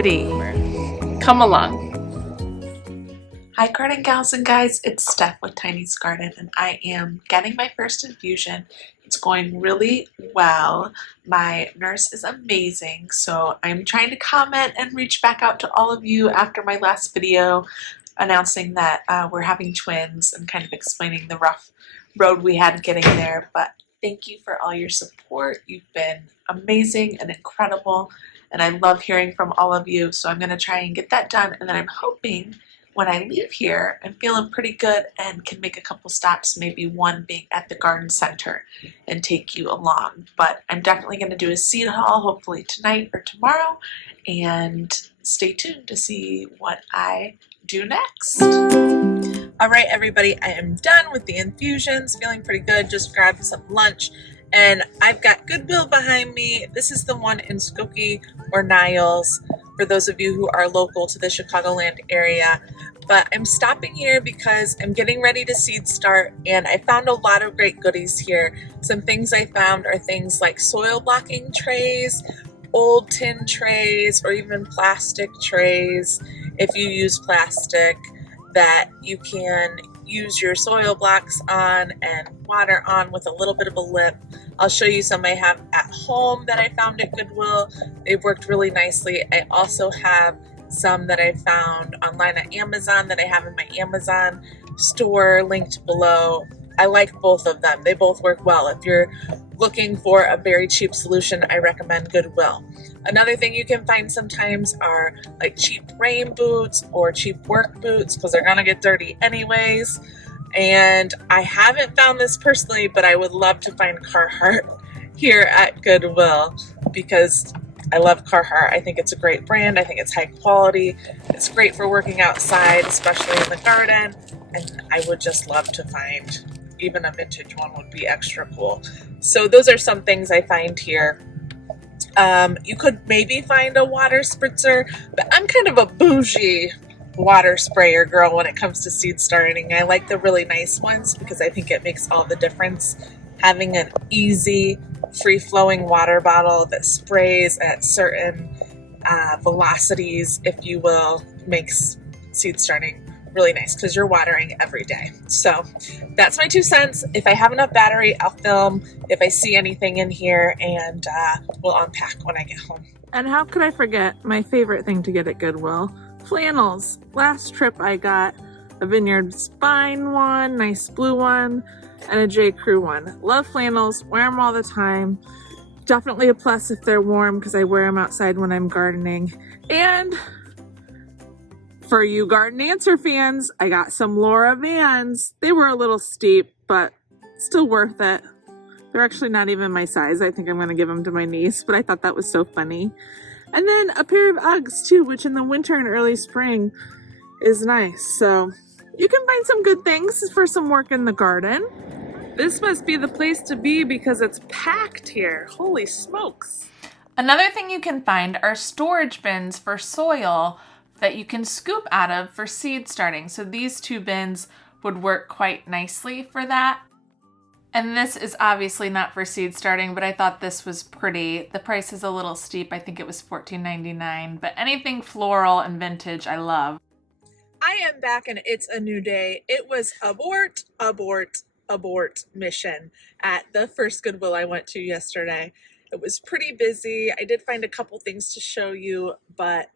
pretty. Come along. Hi garden gals and guys, it's Steph with Tiny's Garden and I am getting my first infusion. It's going really well. My nurse is amazing, so I'm trying to comment and reach back out to all of you after my last video announcing that we're having twins and kind of explaining the rough road we had getting there. But thank you for all your support. You've been amazing and incredible, and I love hearing from all of you, so I'm going to try and get that done, and then I'm hoping when I leave here, I'm feeling pretty good and can make a couple stops, maybe one being at the garden center and take you along. But I'm definitely going to do a seed haul, hopefully tonight or tomorrow, and stay tuned to see what I do next. All right, everybody, I am done with the infusions, feeling pretty good, just grabbed some lunch. And I've got Goodwill behind me. This is the one in Skokie or Niles, for those of you who are local to the Chicagoland area. But I'm stopping here because I'm getting ready to seed start, and I found a lot of great goodies here. Some things I found are things like soil blocking trays, old tin trays, or even plastic trays, if you use plastic, that you can use your soil blocks on and water on with a little bit of a lip. I'll show you some I have at home that I found at Goodwill. They've worked really nicely. I also have some that I found online at Amazon that I have in my Amazon store linked below. I like both of them. They both work well. If you're looking for a very cheap solution, I recommend Goodwill. Another thing you can find sometimes are like cheap rain boots or cheap work boots, because they're gonna get dirty anyways. And I haven't found this personally, but I would love to find Carhartt here at Goodwill because I love Carhartt. I think it's a great brand. I think it's high quality. It's great for working outside, especially in the garden. And I would just love to find even a vintage one would be extra cool. So those are some things I find here. You could maybe find a water spritzer, but I'm kind of a bougie water sprayer girl when it comes to seed starting. I like the really nice ones because I think it makes all the difference. Having an easy, free-flowing water bottle that sprays at certain velocities, if you will, makes seed starting really nice because you're watering every day. So that's my 2 cents. If I have enough battery, I'll film if I see anything in here, and we'll unpack when I get home. And how could I forget my favorite thing to get at Goodwill? Flannels. Last trip I got a Vineyard Spine one, nice blue one, and a J. Crew one. Love flannels, wear them all the time. Definitely a plus if they're warm because I wear them outside when I'm gardening. And for you Garden Answer fans, I got some Laura Vans. They were a little steep, but still worth it. They're actually not even my size. I think I'm going to give them to my niece, but I thought that was so funny. And then a pair of Uggs too, which in the winter and early spring is nice. So you can find some good things for some work in the garden. This must be the place to be because it's packed here. Holy smokes. Another thing you can find are storage bins for soil that you can scoop out of for seed starting. So these 2 bins would work quite nicely for that. And this is obviously not for seed starting, but I thought this was pretty. The price is a little steep. I think it was $14.99, but anything floral and vintage I love. I am back and it's a new day. It was abort mission at the first Goodwill I went to yesterday. It was pretty busy. I did find a couple things to show you, but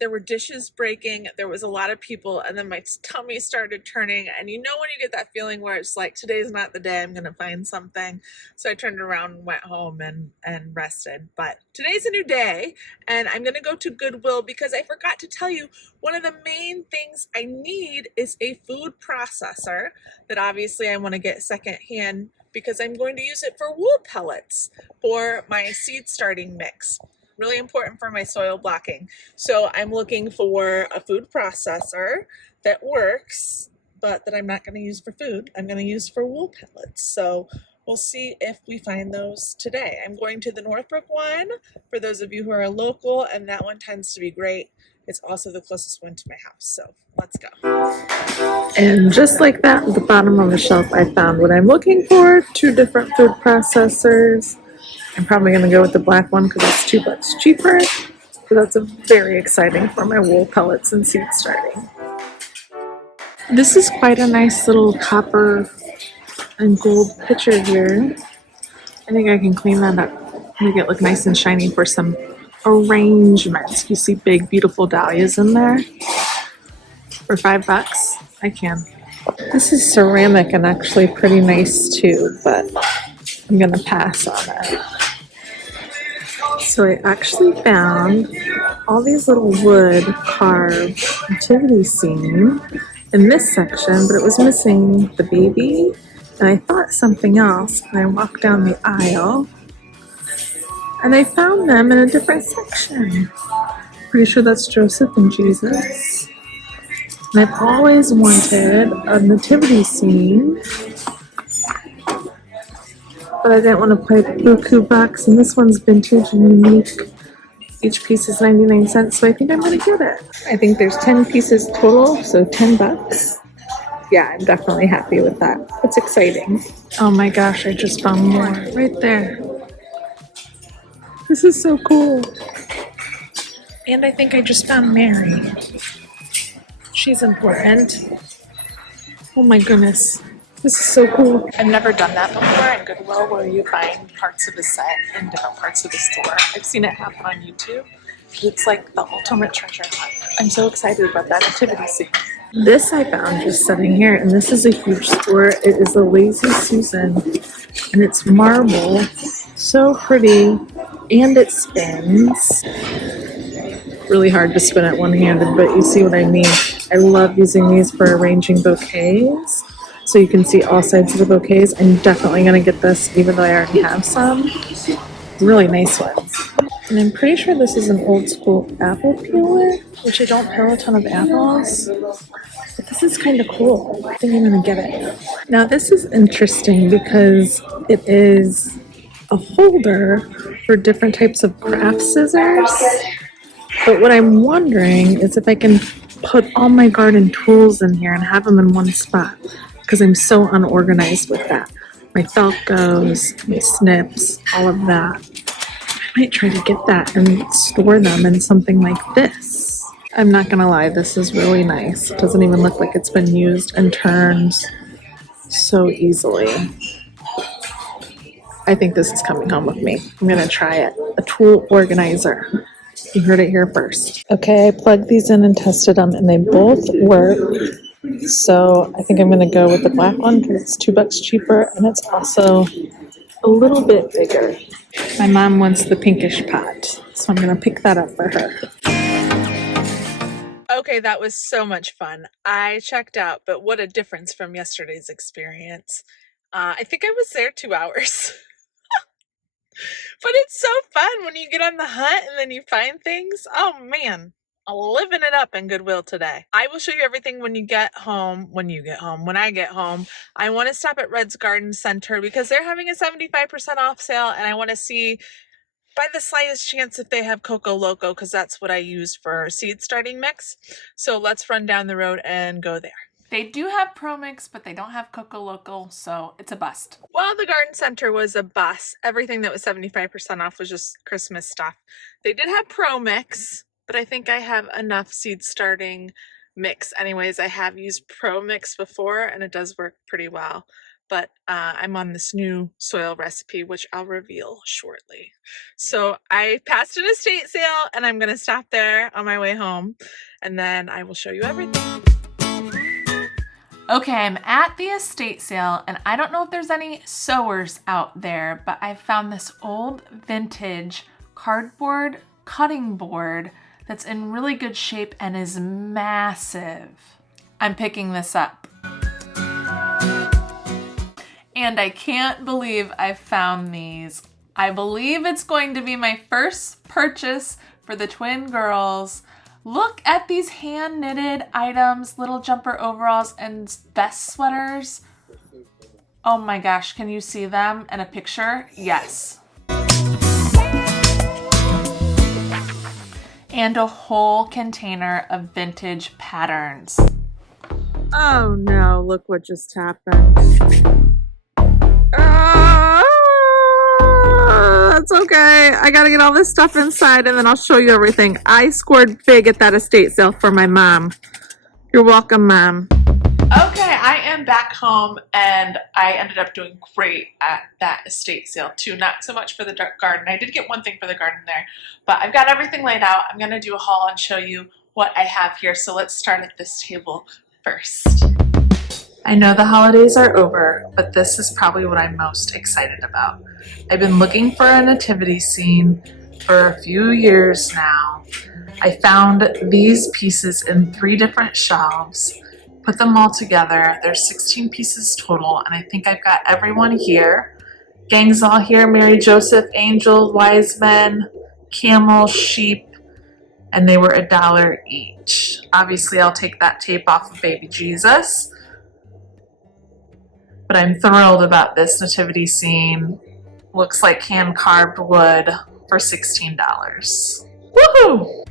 there were dishes breaking, there was a lot of people, and then my tummy started turning. And you know when you get that feeling where it's like, today's not the day I'm gonna find something. So I turned around and went home and rested. But today's a new day, and I'm gonna go to Goodwill because I forgot to tell you, one of the main things I need is a food processor that obviously I wanna get secondhand because I'm going to use it for wool pellets for my seed starting mix. Really important for my soil blocking. So I'm looking for a food processor that works, but that I'm not going to use for food. I'm going to use for wool pellets. So we'll see if we find those today. I'm going to the Northbrook one for those of you who are local, and that one tends to be great. It's also the closest one to my house. So let's go. And just like that, at the bottom of the shelf, I found what I'm looking for. 2 different food processors. I'm probably going to go with the black one because it's $2 cheaper. So that's very exciting for my wool pellets and seed starting. This is quite a nice little copper and gold pitcher here. I think I can clean that up, make it look nice and shiny for some arrangements. You see big, beautiful dahlias in there for $5. I can. This is ceramic and actually pretty nice too, but I'm gonna pass on it. So I actually found all these little wood carved nativity scene in this section, but it was missing the baby, and I thought something else, and I walked down the aisle, and I found them in a different section. Pretty sure that's Joseph and Jesus. And I've always wanted a nativity scene, but I didn't want to pay buku bucks, and this one's vintage and unique. Each piece is 99 cents, so I think I'm going to get it. I think there's 10 pieces total, so $10. Yeah, I'm definitely happy with that. It's exciting. Oh my gosh, I just found more right there. This is so cool. And I think I just found Mary. She's important. Oh my goodness. This is so cool. I've never done that before in Goodwill, where you find parts of a set in different parts of the store. I've seen it happen on YouTube. It's like the ultimate treasure hunt. I'm so excited about that nativity scene. This I found just sitting here, and this is a huge store. It is the Lazy Susan, and it's marble. So pretty, and it spins. Really hard to spin it one-handed, but you see what I mean. I love using these for arranging bouquets. So you can see all sides of the bouquets. I'm definitely going to get this, even though I already have some. Really nice ones. And I'm pretty sure this is an old school apple peeler, which I don't peel a ton of apples. But this is kind of cool. I think I'm going to get it. Now this is interesting because it is a holder for different types of craft scissors. But what I'm wondering is if I can put all my garden tools in here and have them in one spot, because I'm so unorganized with that. My Falcos, my snips, all of that. I might try to get that and store them in something like this. I'm not gonna lie, this is really nice. It doesn't even look like it's been used and turns so easily. I think this is coming home with me. I'm gonna try it. A tool organizer. You heard it here first. Okay, I plugged these in and tested them, and they both work. So I think I'm going to go with the black one because it's $2 cheaper, and it's also a little bit bigger. My mom wants the pinkish pot, so I'm going to pick that up for her. Okay, that was so much fun. I checked out, but what a difference from yesterday's experience. I think I was there 2 hours. But it's so fun when you get on the hunt and then you find things. Oh man, I'm living it up in Goodwill today. I will show you everything when you get home, when I get home. I want to stop at Red's Garden Center because they're having a 75% off sale, and I want to see by the slightest chance if they have Coco Loco, because that's what I used for seed starting mix. So let's run down the road and go there. They do have Pro Mix, but they don't have Coco Loco, so it's a bust. Well, the garden center was a bust. Everything that was 75% off was just Christmas stuff. They did have Pro Mix, but I think I have enough seed starting mix. Anyways, I have used Pro Mix before, and it does work pretty well. But I'm on this new soil recipe, which I'll reveal shortly. So I passed an estate sale, and I'm going to stop there on my way home, and then I will show you everything. Okay, I'm at the estate sale, and I don't know if there's any sewers out there, but I found this old vintage cardboard cutting board that's in really good shape and is massive. I'm picking this up. And I can't believe I found these. I believe it's going to be my first purchase for the twin girls. Look at these hand-knitted items, little jumper overalls and vest sweaters. Oh my gosh, can you see them in a picture? Yes. And a whole container of vintage patterns. Oh no, look what just happened. That's okay. I gotta get all this stuff inside and then I'll show you everything. I scored big at that estate sale for my mom. You're welcome, Mom. Okay, I am back home and I ended up doing great at that estate sale too. Not so much for the garden. I did get one thing for the garden there, but I've got everything laid out. I'm gonna do a haul and show you what I have here. So let's start at this table first. I know the holidays are over, but this is probably what I'm most excited about. I've been looking for a nativity scene for a few years now. I found these pieces in 3 different shelves, put them all together. There's 16 pieces total, and I think I've got everyone here. Gang's all here: Mary, Joseph, angel, wise men, camel, sheep, and they were $1 each. Obviously, I'll take that tape off of baby Jesus. But I'm thrilled about this nativity scene. Looks like hand-carved wood for $16. Woohoo!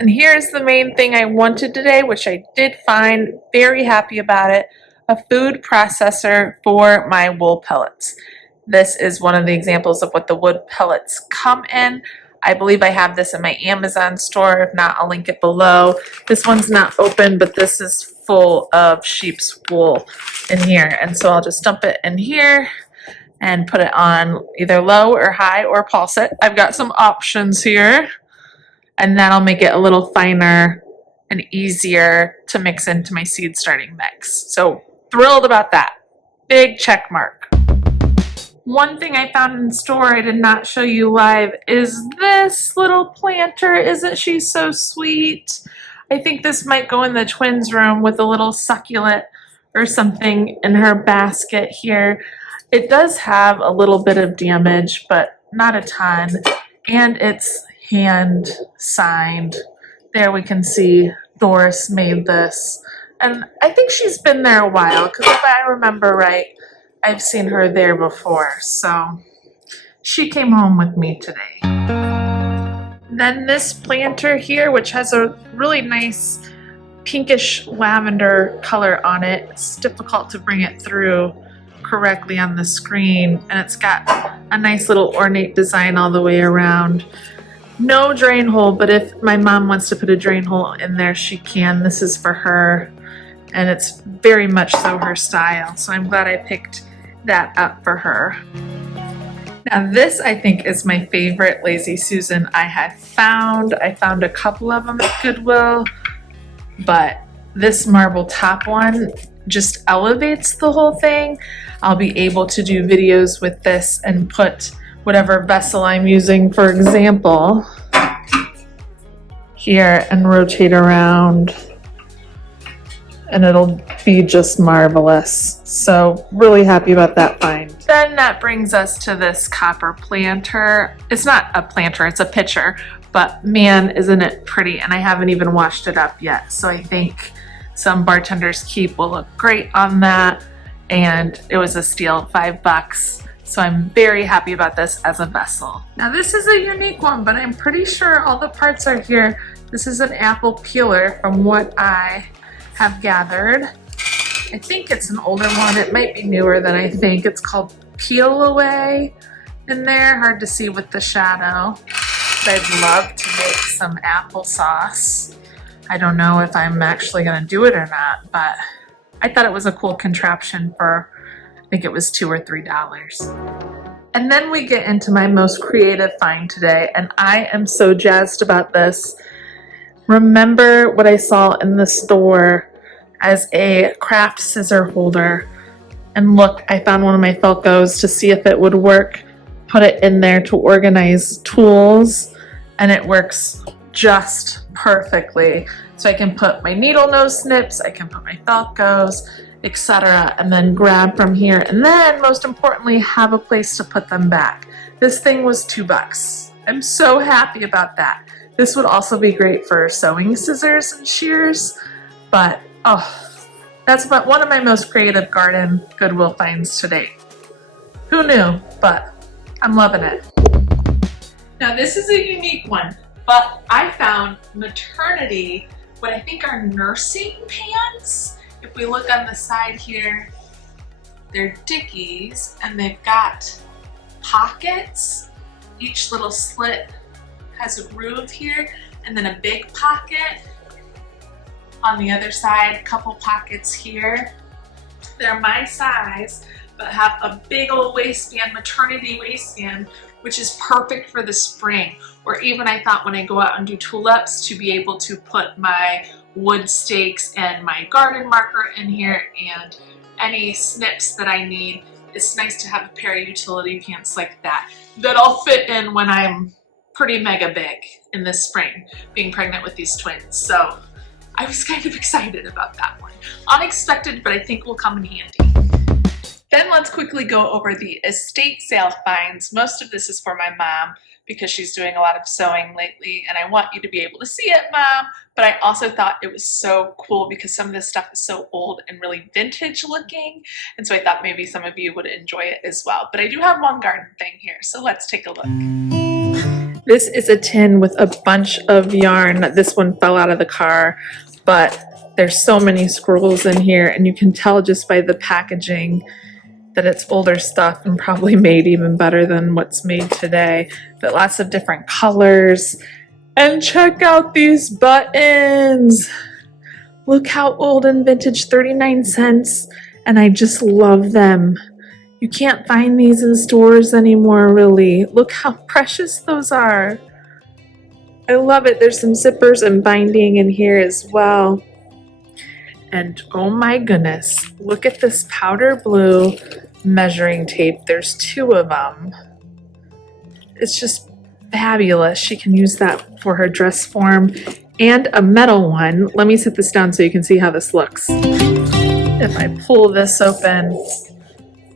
And here's the main thing I wanted today, which I did find. Very happy about it. A food processor for my wool pellets. This is one of the examples of what the wood pellets come in. I believe I have this in my Amazon store. If not, I'll link it below. This one's not open, but this is full of sheep's wool in here. And so I'll just dump it in here and put it on either low or high or pulse it. I've got some options here. And that'll make it a little finer and easier to mix into my seed starting mix. So thrilled about that. Big check mark. One thing I found in the store I did not show you live is this little planter. Isn't she so sweet? I think this might go in the twins' room with a little succulent or something in her basket here. It does have a little bit of damage, but not a ton. And it's hand signed. There we can see Doris made this. And I think she's been there a while, because if I remember right, I've seen her there before, so she came home with me today. Then this planter here, which has a really nice pinkish lavender color on it. It's difficult to bring it through correctly on the screen, and it's got a nice little ornate design all the way around. No drain hole, but if my mom wants to put a drain hole in there, she can. This is for her, and it's very much so her style, so I'm glad I picked that up for her. Now this, I think, is my favorite Lazy Susan I have found. I found a couple of them at Goodwill, but this marble top one just elevates the whole thing. I'll be able to do videos with this and put whatever vessel I'm using, for example, here, and rotate around, and it'll be just marvelous. So really happy about that find. Then that brings us to this copper planter. It's not a planter, it's a pitcher, but man, isn't it pretty, and I haven't even washed it up yet. So I think some Bartender's Keep will look great on that, and it was a steal, $5. So I'm very happy about this as a vessel. Now this is a unique one, but I'm pretty sure all the parts are here. This is an apple peeler from what I have gathered. I think it's an older one. It might be newer than I think. It's called Peel Away in there. Hard to see with the shadow. But I'd love to make some applesauce. I don't know if I'm actually gonna do it or not, but I thought it was a cool contraption for, I think it was $2 or $3. And then we get into my most creative find today, and I am so jazzed about this. Remember what I saw in the store as a craft scissor holder, and look, I found one of my Felcos to see if it would work. Put it in there to organize tools, and it works just perfectly. So I can put my needle nose snips, I can put my Felcos, etc., and then grab from here, and then most importantly have a place to put them back. This thing was $2. I'm so happy about that. This would also be great for sewing scissors and shears, but oh, that's about one of my most creative garden Goodwill finds to date. Who knew, but I'm loving it. Now this is a unique one. But I found maternity, what I think are nursing pants. If we look on the side here, they're dickies and they've got pockets. Each little slit has a groove here and then a big pocket. On the other side, a couple pockets here. They're my size, but have a big old waistband, maternity waistband, which is perfect for the spring. Or even I thought when I go out and do tulips to be able to put my wood stakes and my garden marker in here and any snips that I need. It's nice to have a pair of utility pants like that that'll fit in when I'm pretty mega big in this spring, being pregnant with these twins. So I was kind of excited about that one. Unexpected, but I think will come in handy. Then let's quickly go over the estate sale finds. Most of this is for my mom because she's doing a lot of sewing lately and I want you to be able to see it, Mom. But I also thought it was so cool because some of this stuff is so old and really vintage looking. And so I thought maybe some of you would enjoy it as well. But I do have one garden thing here, so let's take a look. This is a tin with a bunch of yarn. This one fell out of the car, but there's so many scrolls in here and you can tell just by the packaging that it's older stuff and probably made even better than what's made today. But lots of different colors. And check out these buttons. Look how old and vintage, 39 cents. And I just love them. You can't find these in stores anymore, really. Look how precious those are. I love it. There's some zippers and binding in here as well. And oh my goodness, look at this powder blue measuring tape. There's 2 of them. It's just fabulous. She can use that for her dress form. And a metal one. Let me set this down so you can see how this looks. If I pull this open,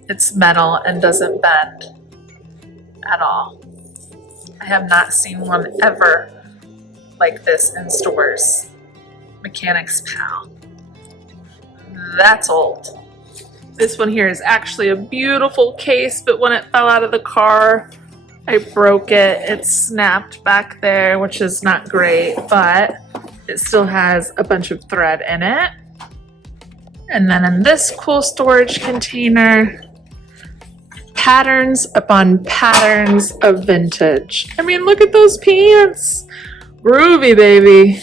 it's metal and doesn't bend at all. I have not seen one ever like this in stores. Mechanics Pal. That's old. This one here is actually a beautiful case, but when it fell out of the car, I broke it. It snapped back there, which is not great, but it still has a bunch of thread in it. And then in this cool storage container, patterns upon patterns of vintage. I mean, look at those pants. Groovy, baby.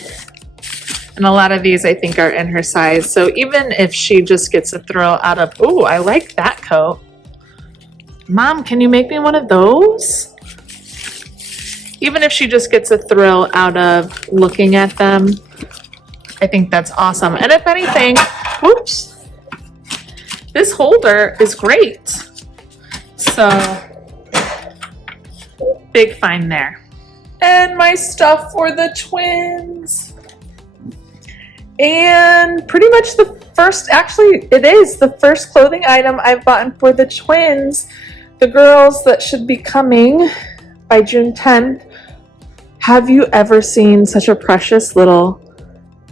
And a lot of these I think are in her size. So even if she just gets a thrill out of, oh, I like that coat. Mom, can you make me one of those? Even if she just gets a thrill out of looking at them, I think that's awesome. And if anything, whoops, this holder is great. So, big find there. And my stuff for the twins. And pretty much the first, actually it is the first clothing item I've bought for the twins. The girls that should be coming by June 10th. Have you ever seen such a precious little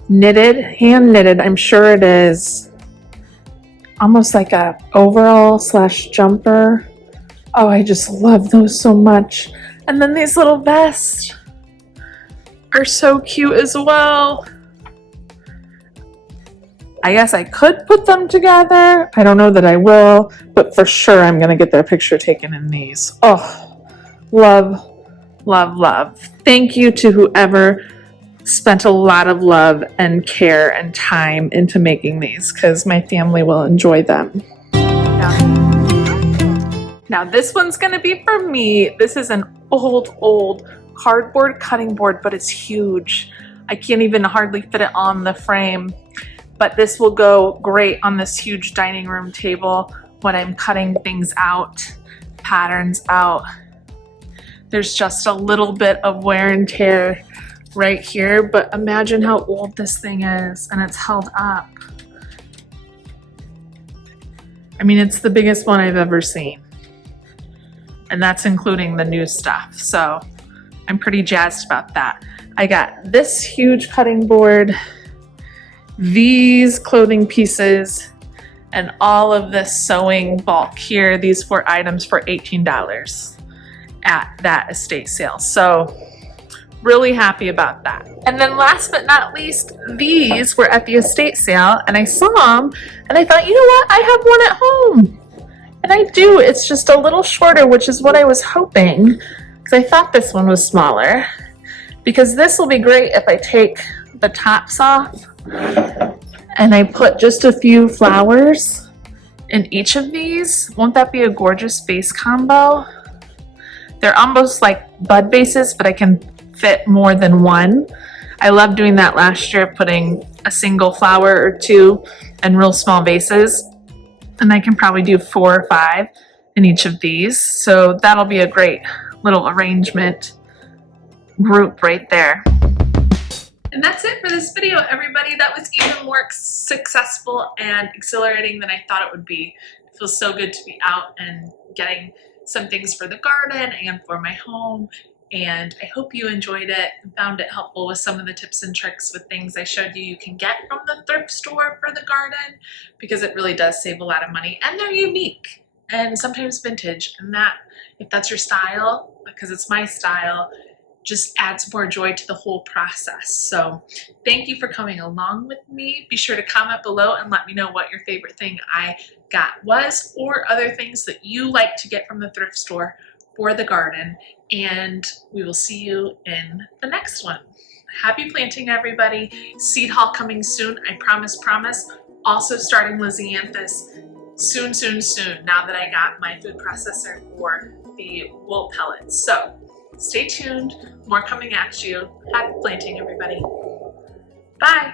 knitted, hand knitted, I'm sure it is, almost like a overall / jumper. Oh, I just love those so much. And then these little vests are so cute as well. I guess I could put them together. I don't know that I will, but for sure I'm going to get their picture taken in these. Oh, love, love, love. Thank you to whoever spent a lot of love and care and time into making these because my family will enjoy them. Now this one's going to be for me. This is an old cardboard cutting board, but it's huge. I can't even hardly fit it on the frame. But this will go great on this huge dining room table when I'm cutting things out, patterns out. There's just a little bit of wear and tear right here, but imagine how old this thing is and it's held up. I mean, it's the biggest one I've ever seen. And that's including the new stuff. So I'm pretty jazzed about that. I got this huge cutting board, these clothing pieces, and all of this sewing bulk here, these 4 items for $18 at that estate sale. So Really happy about that. And then last but not least, these were at the estate sale and I saw them and I thought, you know what, I have one at home. And I do, it's just a little shorter, which is what I was hoping, because I thought this one was smaller. Because this will be great if I take the tops off and I put just a few flowers in each of these. Won't that be a gorgeous vase combo? They're almost like bud vases, but I can fit more than one. I loved doing that last year, putting a single flower or two in real small vases. And I can probably do 4 or 5 in each of these. So that'll be a great little arrangement group right there. And that's it for this video, everybody. That was even more successful and exhilarating than I thought it would be. It feels so good to be out and getting some things for the garden and for my home. And I hope you enjoyed it and found it helpful with some of the tips and tricks with things I showed you can get from the thrift store for the garden, because it really does save a lot of money and they're unique and sometimes vintage. And that, if that's your style, because it's my style, just adds more joy to the whole process. So thank you for coming along with me. Be sure to comment below and let me know what your favorite thing I got was, or other things that you like to get from the thrift store for the garden. And we will see you in the next one. Happy planting, everybody. Seed haul coming soon, I promise. Also starting Lisianthus soon, now that I got my food processor for the wool pellets. So stay tuned, more coming at you. Happy planting, everybody. Bye.